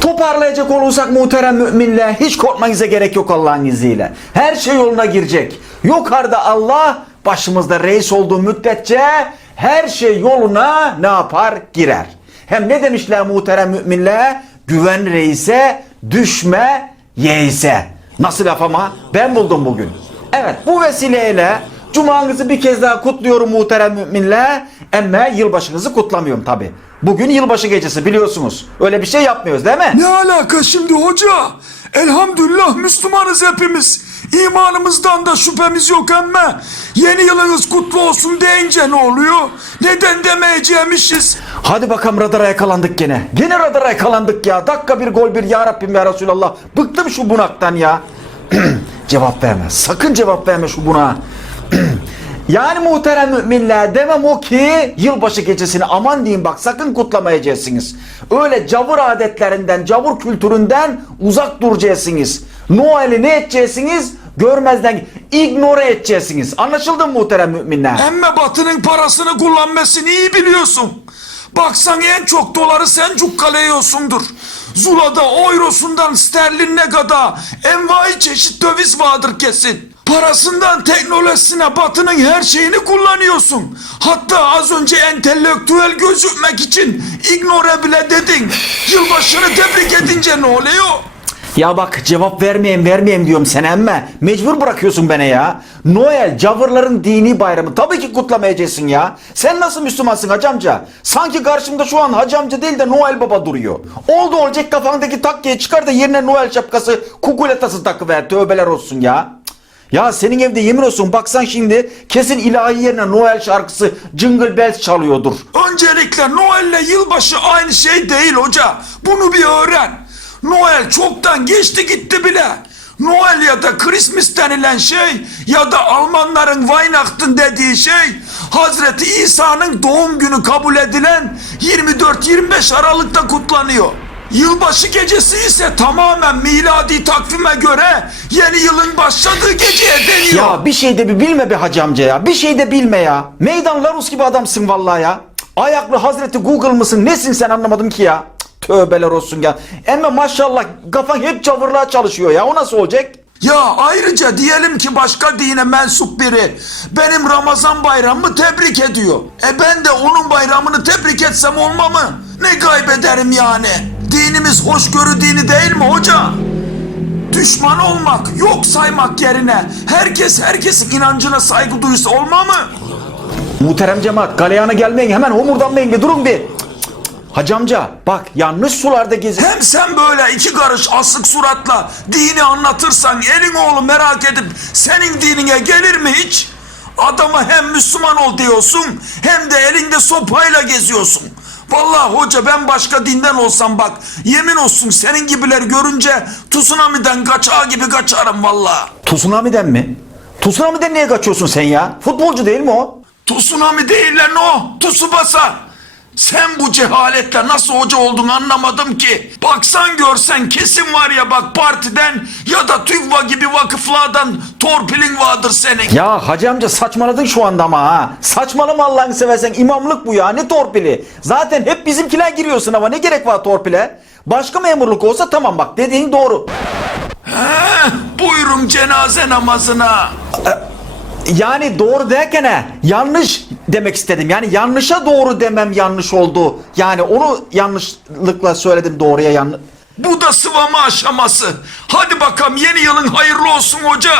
Toparlayacak olursak muhterem müminler hiç korkmanıza gerek yok Allah'ın izniyle. Her şey yoluna girecek. Yukarıda Allah başımızda reis olduğu müddetçe her şey yoluna ne yapar? Girer. Hem ne demişler muhterem müminler? Güven reise, düşme yeise. Nasıl laf ama? Ben buldum bugün. Evet bu vesileyle Cumanızı bir kez daha kutluyorum muhterem müminler. Ama yılbaşınızı kutlamıyorum tabi. Bugün yılbaşı gecesi biliyorsunuz. Öyle bir şey yapmıyoruz değil mi? Ne alaka şimdi hoca? Elhamdülillah Müslümanız hepimiz. İmanımızdan da şüphemiz yok ama yeni yılınız kutlu olsun deyince ne oluyor? Neden demeyeceğimişiz? Hadi bakalım radara yakalandık gene. Gene radara yakalandık ya. Dakika bir gol bir ya Rabbim ya Resulallah. Bıktım şu bunaktan ya. cevap verme. Sakın cevap verme şu buna. yani muhterem müminler demem o ki yılbaşı gecesini aman diyeyim bak sakın kutlamayacaksınız. Öyle cavur adetlerinden, cavur kültüründen uzak duracaksınız. Noel'i ne edeceksiniz? Görmezden ignore edeceksiniz. Anlaşıldı mı muhterem müminler? Emme batının parasını kullanmasını iyi biliyorsun. Baksan en çok doları sen cukkaleyiyorsundur. Zula'da eurosundan sterlinine kadar envai çeşit döviz vardır kesin. Parasından teknolojisine batının her şeyini kullanıyorsun. Hatta az önce entelektüel gözükmek için ignore bile dedin. Yılbaşını tebrik edince ne oluyor? Ya bak cevap vermeyeyim vermeyeyim diyorum sen emme. Mecbur bırakıyorsun beni ya. Noel cavırların dini bayramı. Tabii ki kutlamayacaksın ya. Sen nasıl Müslümansın hacı amca? Sanki karşımda şu an hacı değil de Noel baba duruyor. Oldu olacak kafandaki takkiye çıkar da yerine Noel şapkası kukuletası takıver. Tövbeler olsun ya. Ya senin evde yemin olsun baksan şimdi kesin ilahi yerine Noel şarkısı Jingle Bells çalıyordur. Öncelikle Noel'le yılbaşı aynı şey değil hoca. Bunu bir öğren. Noel çoktan geçti gitti bile. Noel ya da Christmas denilen şey ya da Almanların Weihnachten dediği şey Hazreti İsa'nın doğum günü kabul edilen 24-25 Aralık'ta kutlanıyor. Yılbaşı gecesi ise tamamen miladi takvime göre yeni yılın başladığı geceye deniyor. Ya bir şey de bir bilme be hacı amca ya. Bir şey de bilme ya. Meydan Larus gibi adamsın vallahi ya. Ayaklı Hazreti Google mısın? Nesin sen anlamadım ki ya. Tövbeler olsun ya. Ama maşallah kafan hep çavırlığa çalışıyor ya. O nasıl olacak? Ya ayrıca diyelim ki başka dine mensup biri benim Ramazan bayramımı tebrik ediyor. E ben de onun bayramını tebrik etsem olma mı? Ne kaybederim yani? Dinimiz hoşgörü dini değil mi hoca? Düşman olmak, yok saymak yerine herkes herkesin inancına saygı duysa olma mı? Muhterem cemaat galeyana gelmeyin hemen homurdanmayın bir durun bir. Cık, cık, cık. Hacı amca bak yanlış sularda gezin. Hem sen böyle iki karış asık suratla dini anlatırsan elin oğlu merak edip senin dinine gelir mi hiç? Adama hem Müslüman ol diyorsun hem de elinde sopayla geziyorsun. Vallahi hoca ben başka dinden olsam bak yemin olsun senin gibiler görünce tsunami'den kaçağı gibi kaçarım vallahi. Tsunami'den mi? Tsunami'den niye kaçıyorsun sen ya? Futbolcu değil mi o? Tsunami değil lan o. Tsubasa. Sen bu cehaletle nasıl hoca olduğunu anlamadım ki. Baksan görsen kesin var ya bak partiden ya da TÜGVA gibi vakıflardan torpilin vardır senin. Ya hacı amca saçmaladın şu anda ama ha. Saçmalama Allah'ını seversen imamlık bu ya ne torpili. Zaten hep bizimkiler giriyor sınava ne gerek var torpile? Başka memurluk olsa tamam bak dediğin doğru. Heh, buyurun cenaze namazına. Yani doğru derken he, yanlış demek istedim. Yani yanlışa doğru demem yanlış oldu. Yani onu yanlışlıkla söyledim doğruya yanlış. Bu da sıvama aşaması. Hadi bakalım yeni yılın hayırlı olsun hoca.